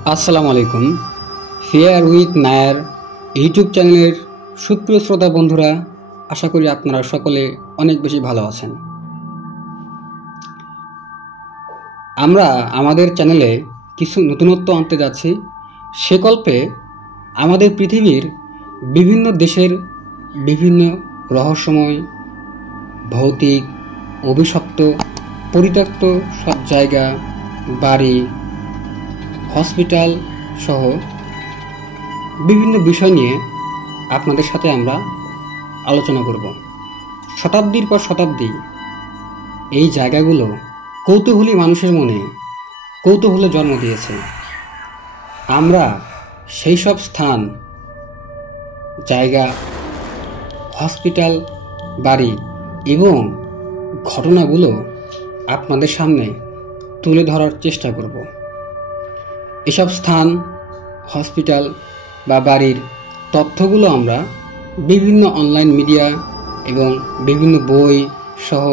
আসসালামু আলাইকুম। Fair with Nair YouTube চ্যানেলের সুপ্রিয় শ্রোতা বন্ধুরা, আশা করি আপনারা সকলে অনেক বেশি ভালো আছেন। আমরা আমাদের চ্যানেলে কিছু নতুনত্ব আনতে যাচ্ছি। সে কল্পে আমাদের পৃথিবীর বিভিন্ন দেশের বিভিন্ন রহস্যময়, ভৌতিক, অভিশপ্ত, পরিত্যক্ত সব জায়গা, বাড়ি, হসপিটাল সহ বিভিন্ন বিষয় নিয়ে আপনাদের সাথে আমরা আলোচনা করব। শতাব্দীর পর শতাব্দী এই জায়গাগুলো কৌতূহলী মানুষের মনে কৌতূহলে জন্ম দিয়েছে। আমরা সেই সব স্থান, জায়গা, হসপিটাল, বাড়ি এবং ঘটনাগুলো আপনাদের সামনে তুলে ধরার চেষ্টা করব। এসব স্থান, হসপিটাল বা বাড়ির তথ্যগুলো আমরা বিভিন্ন অনলাইন মিডিয়া এবং বিভিন্ন বই সহ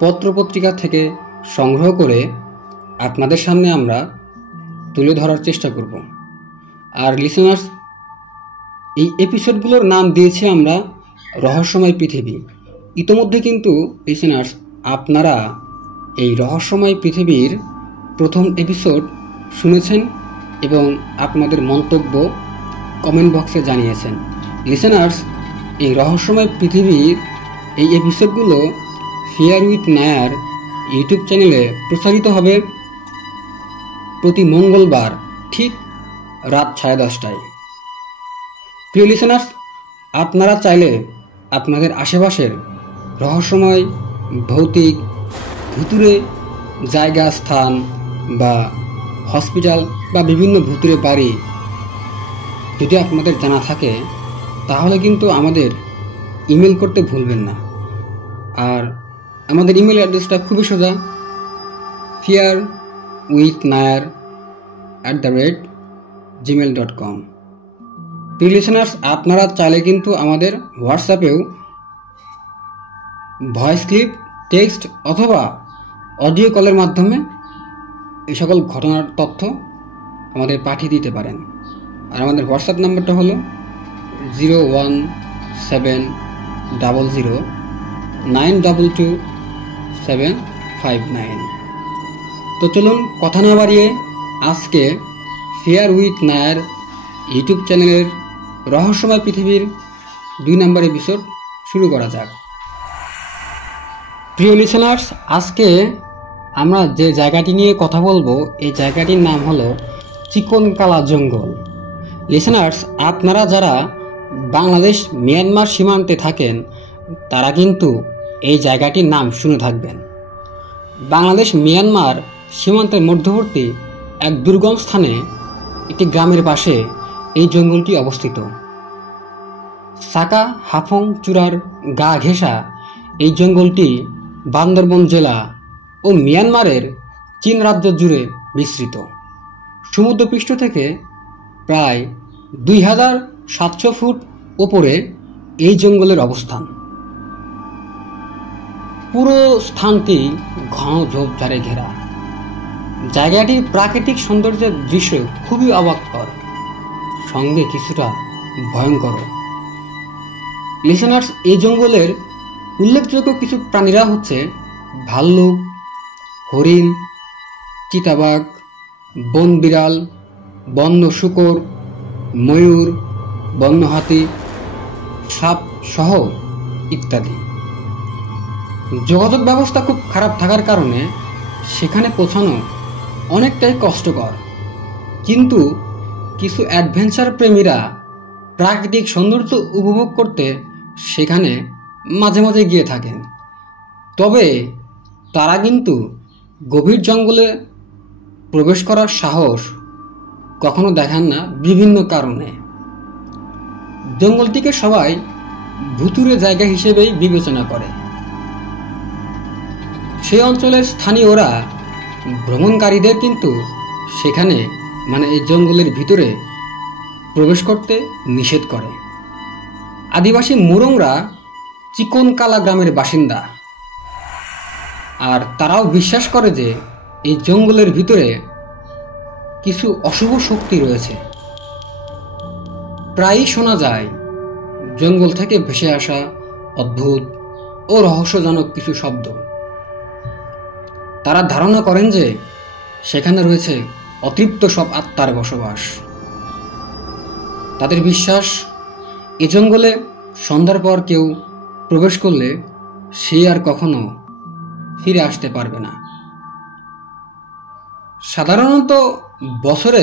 পত্রপত্রিকা থেকে সংগ্রহ করে আপনাদের সামনে আমরা তুলে ধরার চেষ্টা করব। আর লিসেনার্স, এই এপিসোডগুলোর নাম দিয়েছি আমরা রহস্যময় পৃথিবী। ইতোমধ্যে কিন্তু লিসেনার্স, আপনারা এই রহস্যময় পৃথিবীর প্রথম এপিসোড শুনেছেন এবং আপনাদের মন্তব্য কমেন্ট বক্সে জানিয়েছেন। লিসেনার্স, এই রহস্যময় পৃথিবীর এই এপিসোডগুলো ফেয়ার উইথ নায়ার ইউটিউব চ্যানেলে প্রচারিত হবে প্রতি মঙ্গলবার ঠিক রাত 10:30টায়। প্রিয় লিসেনার্স, আপনারা চাইলে আপনাদের আশেপাশের রহস্যময়, ভৌতিক, ভুতুড়ে জায়গা, স্থান বা হসপিটাল বা বিভিন্ন ভুতুড়ে বাড়ি যদি আপনাদের জানা থাকে, তাহলে কিন্তু আমাদের ইমেল করতে ভুলবেন না। আর আমাদের ইমেল অ্যাড্রেসটা খুবই সোজা, fearwithnair@gmail.com। প্রিয় লিসেনার্স, আপনারা চাইলে কিন্তু আমাদের হোয়াটসঅ্যাপেও ভয়েস ক্লিপ, টেক্সট অথবা অডিও কলের মাধ্যমে এই সকল ঘটনার তথ্য আমাদের পাঠিয়ে দিতে পারেন। আর আমাদের হোয়াটসঅ্যাপ নাম্বারটা হলো 01700922759। তো চলুন কথা না বাড়িয়ে আজকে ফেয়ার উইথ নায়ার ইউটিউব চ্যানেলের রহস্যময় পৃথিবীর 2 নম্বর এপিসোড শুরু করা যাক। প্রিয় লিসেনার্স, আজকে আমরা যে জায়গাটি নিয়ে কথা বলবো, এই জায়গাটির নাম হলো চিকনকালা জঙ্গল। লিসেনার্স, আপনারা যারা বাংলাদেশ মিয়ানমার সীমান্তে থাকেন তারা কিন্তু এই জায়গাটির নাম শুনে থাকবেন। বাংলাদেশ মিয়ানমার সীমান্তের মধ্যবর্তী এক দুর্গম স্থানে একটি গ্রামের পাশে এই জঙ্গলটি অবস্থিত। সাকা হাফং চূড়ার গা ঘেঁষা এই জঙ্গলটি বান্দরবন জেলা ও মিয়ানমারের চীন রাজ্য জুড়ে বিস্তৃত। সমুদ্রপৃষ্ঠ থেকে প্রায় 2700 ফুট ওপরে এই জঙ্গলের অবস্থান। পুরো স্থানটি ঘন ঝোপঝাড়ে ঘেরা। জায়গাটির প্রাকৃতিক সৌন্দর্যের দৃশ্য খুবই অবাককর, সঙ্গে কিছুটা ভয়ঙ্কর। লিসেনার্স, এই জঙ্গলের উল্লেখযোগ্য কিছু প্রাণীরা হচ্ছে ভাল্লুক, হরিণ, চিতাবাঘ, বন বিড়াল, বন্য শূকর, ময়ূর, বন্য হাতি, সাপ সহ ইত্যাদি। যোগাযোগ ব্যবস্থা খুব খারাপ থাকার কারণে সেখানে পৌঁছানো অনেকটাই কষ্টকর, কিন্তু কিছু অ্যাডভেঞ্চার প্রেমীরা প্রাকৃতিক সৌন্দর্য উপভোগ করতে সেখানে মাঝে মাঝে গিয়ে থাকেন। তবে তারা কিন্তু গভীর জঙ্গলে প্রবেশ করার সাহস কখনো দেখান না বিভিন্ন কারণে। জঙ্গলটিকে সবাই ভুতুড়ে জায়গা হিসেবেই বিবেচনা করে। সেই অঞ্চলের স্থানীয়রা ভ্রমণকারীদের কিন্তু সেখানে এই জঙ্গলের ভিতরে প্রবেশ করতে নিষেধ করে। আদিবাসী মুরংরা চিকনকালা গ্রামের বাসিন্দা, আর তারাও বিশ্বাস করে যে এই জঙ্গলের ভিতরে কিছু অশুভ শক্তি রয়েছে। প্রায়ই শোনা যায় জঙ্গল থেকে ভেসে আসা অদ্ভুত ও রহস্যজনক কিছু শব্দ। তারা ধারণা করেন যে সেখানে রয়েছে অতৃপ্ত সব আত্মার বসবাস। তাদের বিশ্বাস, এ জঙ্গলে সন্ধ্যার পর কেউ প্রবেশ করলে সে আর কখনো ফিরে আসতে পারবে না। সাধারণত বছরে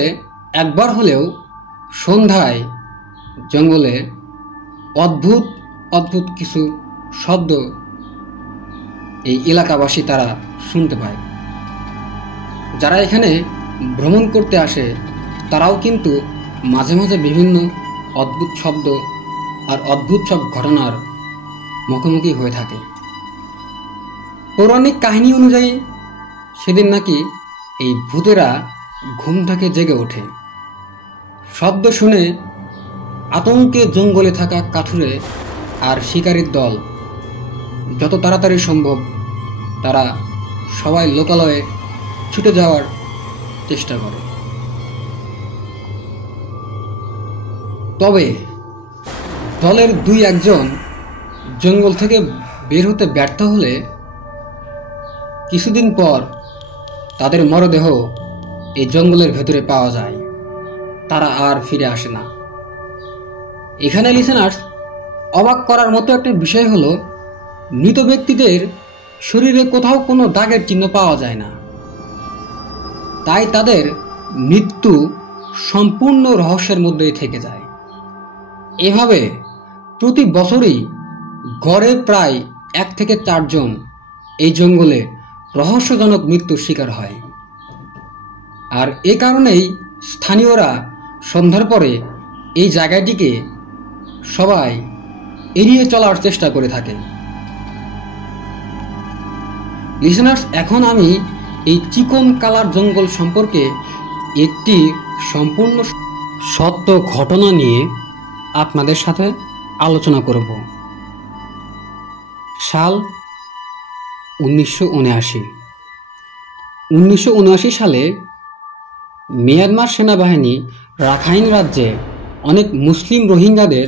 একবার হলেও সন্ধ্যায় জঙ্গলে অদ্ভুত অদ্ভুত কিছু শব্দ এই এলাকাবাসী তারা শুনতে পায়। যারা এখানে ভ্রমণ করতে আসে তারাও কিন্তু মাঝে মাঝে বিভিন্ন অদ্ভুত শব্দ আর অদ্ভুত সব ঘটনার মুখোমুখি হয়ে থাকে। পৌরাণিক কাহিনী অনুযায়ী সেদিন নাকি এই ভূতেরা ঘুম থেকে জেগে ওঠে। শব্দ শুনে আতঙ্কে জঙ্গলে থাকা কাঠুরে আর শিকারীর দল যত তাড়াতাড়ি সম্ভব তারা সবাই লোকালয়ে ছুটে যাওয়ার চেষ্টা করে। তবে দলের 2-1 জঙ্গল থেকে বের হতে ব্যর্থ হলে কিছুদিন পর তাদের মরদেহ এই জঙ্গলের ভেতরে পাওয়া যায়। তারা আর ফিরে আসে না। এখানে লিসেনার্স, অবাক করার মতো একটা বিষয় হলো মৃত ব্যক্তিদের শরীরে কোথাও কোনো দাগের চিহ্ন পাওয়া যায় না। তাই তাদের মৃত্যু সম্পূর্ণ রহস্যের মধ্যেই থেকে যায়। এভাবে প্রতি বছরই গড়ে প্রায় 1 থেকে 4 জন এই জঙ্গলে রহস্যজনক মৃত্যুর শিকার হয়। আর এ কারণেই স্থানীয়রা সন্ধ্যার পরে এই জায়গাটিকে সবাই এড়িয়ে চলার চেষ্টা করে থাকে। লিসেনার্স, এখন আমি এই চিকন কালার জঙ্গল সম্পর্কে একটি সম্পূর্ণ সত্য ঘটনা নিয়ে আপনাদের সাথে আলোচনা করব। সাল 1979 সালে মিয়ানমার সেনাবাহিনী রাখাইন রাজ্যে অনেক মুসলিম রোহিঙ্গাদের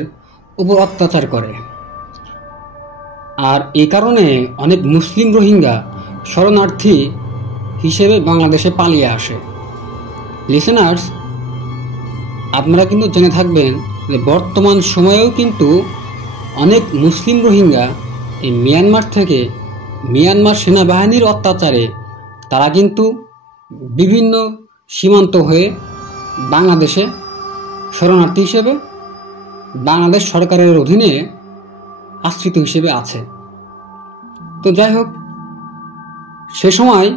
উপর অত্যাচার করে। আর এ কারণে অনেক মুসলিম রোহিঙ্গা শরণার্থী হিসেবে বাংলাদেশে পালিয়ে আসে। লিসেনার্স, আপনারা কিন্তু জেনে থাকবেন যে বর্তমান সময়েও কিন্তু অনেক মুসলিম রোহিঙ্গা এই মিয়ানমার থেকে মিয়ানমার সেনাবাহিনীর অত্যাচারে তারা কিন্তু বিভিন্ন সীমান্ত হয়ে বাংলাদেশে শরণার্থী হিসেবে বাংলাদেশ সরকারের অধীনে আশ্রিত হিসেবে আছে। তো যাই হোক, সে সময়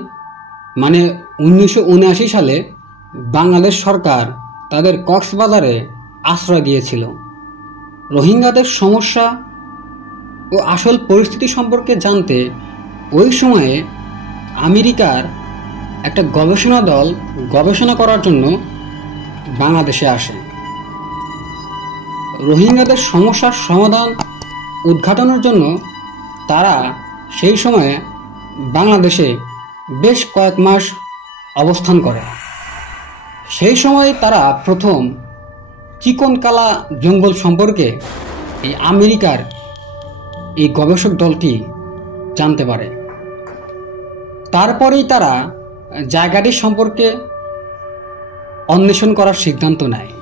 মানে 1979 সালে বাংলাদেশ সরকার তাদের কক্সবাজারে আশ্রয় দিয়েছিল। রোহিঙ্গাদের সমস্যা ও আসল পরিস্থিতি সম্পর্কে জানতে ওই সময়ে আমেরিকার একটা গবেষণা দল গবেষণা করার জন্য বাংলাদেশে আসে। রোহিঙ্গাদের সমস্যার সমাধান উদ্ঘাটনের জন্য তারা সেই সময়ে বাংলাদেশে বেশ কয়েক মাস অবস্থান করে। সেই সময় তারা প্রথম চিকনকালা জঙ্গল সম্পর্কে এই আমেরিকার এই গবেষক দলটি জানতে পারে। তারপরেই তারা জায়গাটি সম্পর্কে অন্বেষণ করার সিদ্ধান্ত নেয়।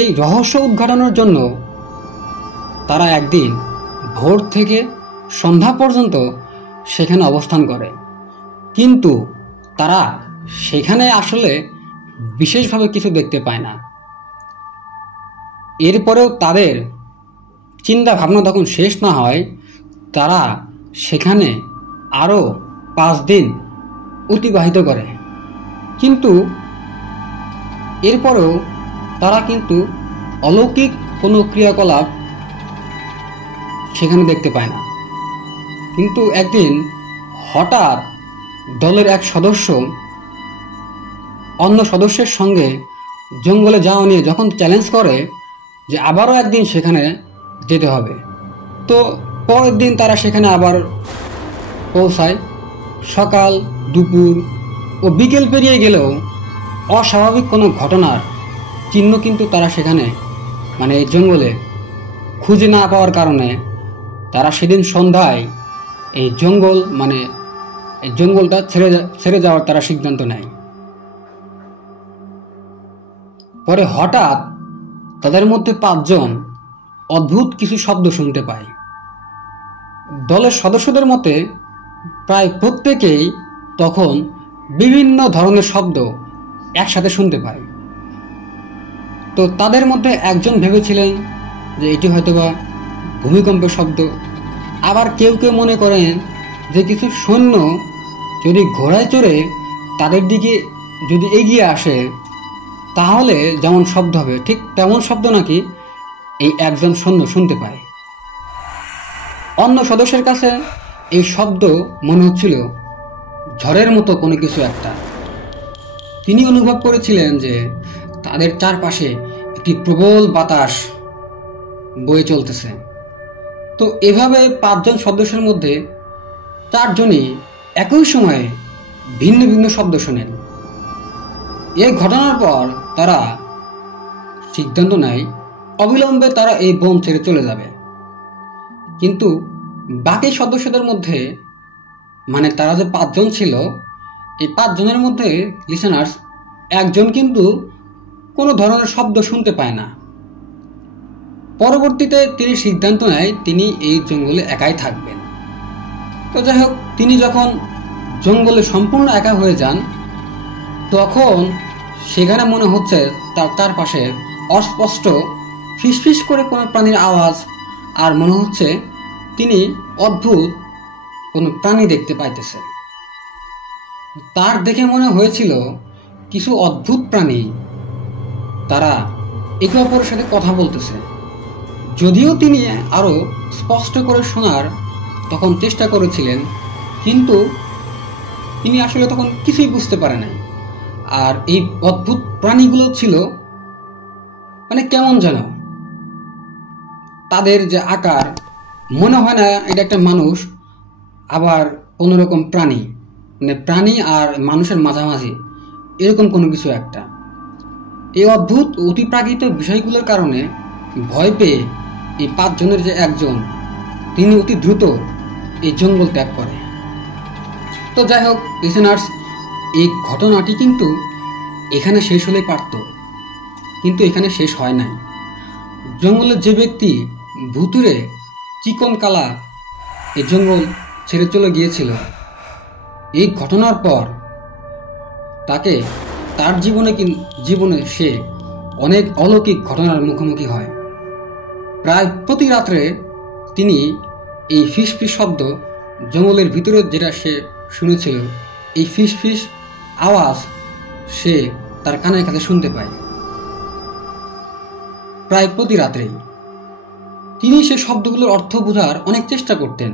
এই রহস্য উদ্ঘাটনের জন্য তারা একদিন ভোর থেকে সন্ধ্যা পর্যন্ত সেখানে অবস্থান করে, কিন্তু তারা সেখানে আসলে বিশেষভাবে কিছু দেখতে পায় না। এরপরেও তাদের চিন্তা ভাবনা তখন শেষ না হয়, তারা সেখানে আরও 5 দিন অতিবাহিত করে। কিন্তু এরপরেও তারা কিন্তু অলৌকিক কোনো ক্রিয়াকলাপ সেখানে দেখতে পায় না। কিন্তু একদিন হঠাৎ দলের এক সদস্য অন্য সদস্যের সঙ্গে জঙ্গলে যাওয়া নিয়ে যখন চ্যালেঞ্জ করে যে আবারও একদিন সেখানে যেতে হবে, তো পরের দিন তারা সেখানে আবার পৌঁছায়। সকাল, দুপুর ও বিকেল পেরিয়ে গেলেও অস্বাভাবিক কোনো ঘটনার চিহ্ন কিন্তু তারা সেখানে মানে এই জঙ্গলে খুঁজে না পাওয়ার কারণে তারা সেদিন সন্ধ্যায় এই জঙ্গলটা ছেড়ে যাওয়ার তারা সিদ্ধান্ত নেয়। পরে হঠাৎ তাদের মধ্যে 5 জন অদ্ভুত কিছু শব্দ শুনতে পায়। দলের সদস্যদের মতে প্রায় প্রত্যেকেই তখন বিভিন্ন ধরনের শব্দ একসাথে শুনতে পায়। তো তাদের মধ্যে একজন ভেবেছিলেন যে এটি হয়তোবা ভূমিকম্পের শব্দ, আবার কেউ কেউ মনে করেন যে কিছু সৈন্য যদি ঘোড়ায় চড়ে তাদের দিকে যদি এগিয়ে আসে তাহলে যেমন শব্দ হবে ঠিক তেমন শব্দ নাকি এই একজন সৈন্য শুনতে পায়। অন্য সদস্যের কাছে এই শব্দ মনে হচ্ছিল ঝড়ের মতো কোনো কিছু একটা। তিনি অনুভব করেছিলেন যে তাদের চারপাশে একটি প্রবল বাতাস বয়ে চলতেছে। তো এভাবে 5 জন সদস্যের মধ্যে 4 জনই একই সময়ে ভিন্ন ভিন্ন শব্দ শোনেন। এই ঘটনার পর তারা সিদ্ধান্ত নেয় অবিলম্বে তারা এই বন ছেড়ে চলে যাবে। কিন্তু বাকি সদস্যদের মধ্যে মানে তারা যে 5 জন ছিল, এই 5 জনের মধ্যে লিসেনার্স একজন কিন্তু কোনো ধরনের শব্দ শুনতে পায় না। পরবর্তীতে তিনি সিদ্ধান্ত নেয় তিনি এই জঙ্গলে একাই থাকবেন। তো যাই হোক, তিনি যখন জঙ্গলে সম্পূর্ণ একা হয়ে যান তখন সেখানে মনে হচ্ছে তার চারপাশে অস্পষ্ট ফিসফিস করে কোনো প্রাণীর আওয়াজ, আর মনে হচ্ছে তিনি অদ্ভুত কোনো প্রাণী দেখতে পাইতেছে। তার দেখে মনে হয়েছিল কিছু অদ্ভুত প্রাণী তারা একে অপরের সাথে কথা বলতেছে। যদিও তিনি আরো স্পষ্ট করে শোনার তখন চেষ্টা করেছিলেন, কিন্তু তিনি আসলে তখন কিছুই বুঝতে পারে নাই। আর এই অদ্ভুত প্রাণীগুলো ছিল মানে কেমন যেন, তাদের যে আকার মনে হয় না এটা একটা মানুষ, আবার অন্যরকম প্রাণী, মানে প্রাণী আর মানুষের মাঝামাঝি এরকম কোনো কিছু একটা। এই অদ্ভুত অতিপ্রাকৃত বিষয়গুলোর কারণে ভয় পেয়ে এই 5 জনের যে একজন তিনি অতি দ্রুত এই জঙ্গল ত্যাগ করে। তো যাই হোক লিসেনার্স, এই ঘটনাটি কিন্তু এখানে শেষ হলেই পারত, কিন্তু এখানে শেষ হয় নাই। জঙ্গলের যে ব্যক্তি ভুতুরে চিকন কালা এই জঙ্গল ছেড়ে চলে গিয়েছিল, এই ঘটনার পর তাকে তার জীবনে সে অনেক অলৌকিক ঘটনার মুখোমুখি হয়। প্রায় প্রতি রাত্রে তিনি এই ফিসফিস শব্দ জঙ্গলের ভিতরে যেটা সে শুনেছিল, এই ফিসফিস আওয়াজ সে তার কানের কাছে শুনতে পায় প্রায় প্রতি রাত্রেই। তিনি সে শব্দগুলোর অর্থ বোঝার অনেক চেষ্টা করতেন।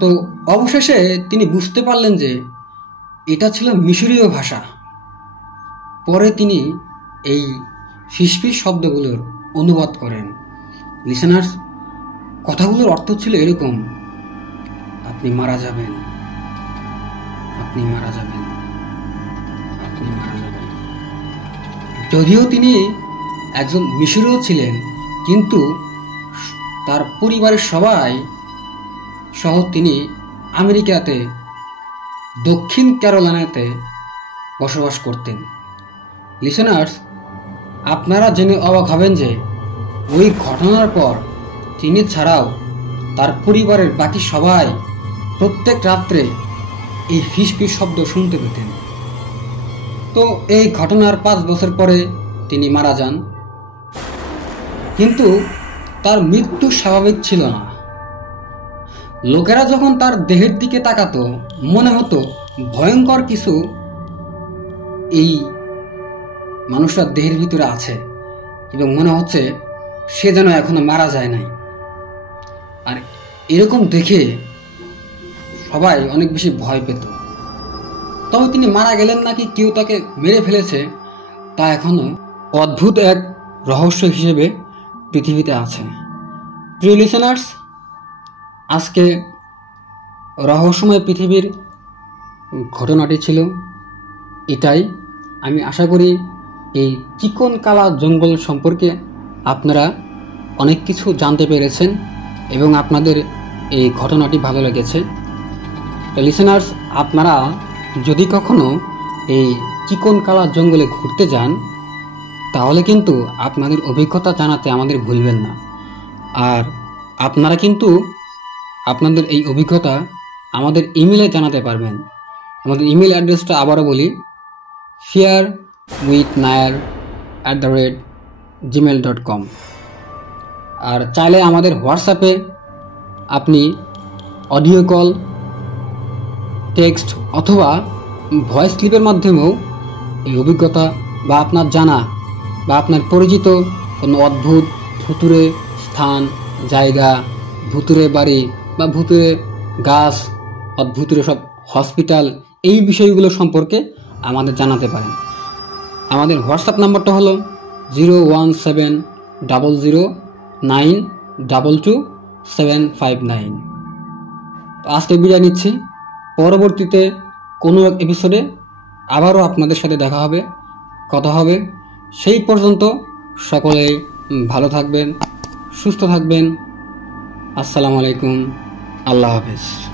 তো অবশেষে তিনি বুঝতে পারলেন যে এটা ছিল মিশরীয় ভাষা। পরে তিনি এই ফিসফিস শব্দগুলোর অনুবাদ করেন। লিসেনার্স, কথাগুলোর অর্থ ছিল এরকম: আপনি মারা যাবেন, আপনি মারা যাবেন, আপনি মারা যাবেন। যদিও তিনি একজন মিশরীয় ছিলেন, কিন্তু তার পরিবারের সবাই সহ তিনি আমেরিকাতে দক্ষিণ ক্যারোলাইনাতে বসবাস করতেন। লিসেনার্স, আপনারা জেনে অবাক হবেন যে ওই ঘটনার পর তিনি ছাড়াও তার পরিবারের বাকি সবাই প্রত্যেক রাত্রে এই ফিসফিস শব্দ শুনতে পেতেন। তো এই ঘটনার 5 বছর পরে তিনি মারা যান, কিন্তু তার মৃত্যু স্বাভাবিক ছিল না। লোকেরা যখন তার দেহের দিকে তাকাতো মনে হতো ভয়ঙ্কর কিছু এই মানুষটার দেহের ভিতরে আছে, এবং মনে হচ্ছে সে যেন এখনো মারা যায় নাই। আর এরকম দেখে সবাই অনেক বেশি ভয় পেত। তবে তিনি মারা গেলেন নাকি কেউ তাকে মেরে ফেলেছে তা এখনো অদ্ভুত এক রহস্য হিসেবে পৃথিবীতে আছে। প্রিয় লিসেনার্স, আজকে রহস্যময় পৃথিবীর ঘটনাটি ছিল এটাই। আমি আশা করি এই চিকন কালা জঙ্গল সম্পর্কে আপনারা অনেক কিছু জানতে পেরেছেন এবং আপনাদের এই ঘটনাটি ভালো লেগেছে। তো লিসেনার্স, আপনারা যদি কখনো এই চিকন কালা জঙ্গলে ঘুরতে যান তাহলে কিন্তু আপনাদের অভিজ্ঞতা জানাতে আমাদের ভুলবেন না। আর আপনারা কিন্তু আপনাদের এই অভিজ্ঞতা আমাদের ইমেলে জানাতে পারবেন। আমাদের ইমেল অ্যাড্রেসটা আবারও বলি, fearwithnair@gmail.com। আর চাইলে আমাদের হোয়াটসঅ্যাপে আপনি অডিও কল, টেক্সট অথবা ভয়েস ক্লিপের মাধ্যমেও এই অভিজ্ঞতা বা আপনার জানা বা আপনার পরিচিত কোনো অদ্ভুত ভুতুরে স্থান, জায়গা, ভুতুরে বাড়ি বা ভুতুরে গাছ, ভুতুরে সব হসপিটাল, এই বিষয়গুলো সম্পর্কে আমাদের জানাতে পারেন। আমাদের হোয়াটসঅ্যাপ নাম্বারটা হলো 01700922759। তো আজকে বিদায় নিচ্ছি। পরবর্তীতে কোনো এক এপিসোডে আবারও আপনাদের সাথে দেখা হবে, কথা হবে। সেই পর্যন্ত সকলে ভালো থাকবেন, সুস্থ থাকবেন। আসসালামু আলাইকুম, আল্লাহ হাফেজ।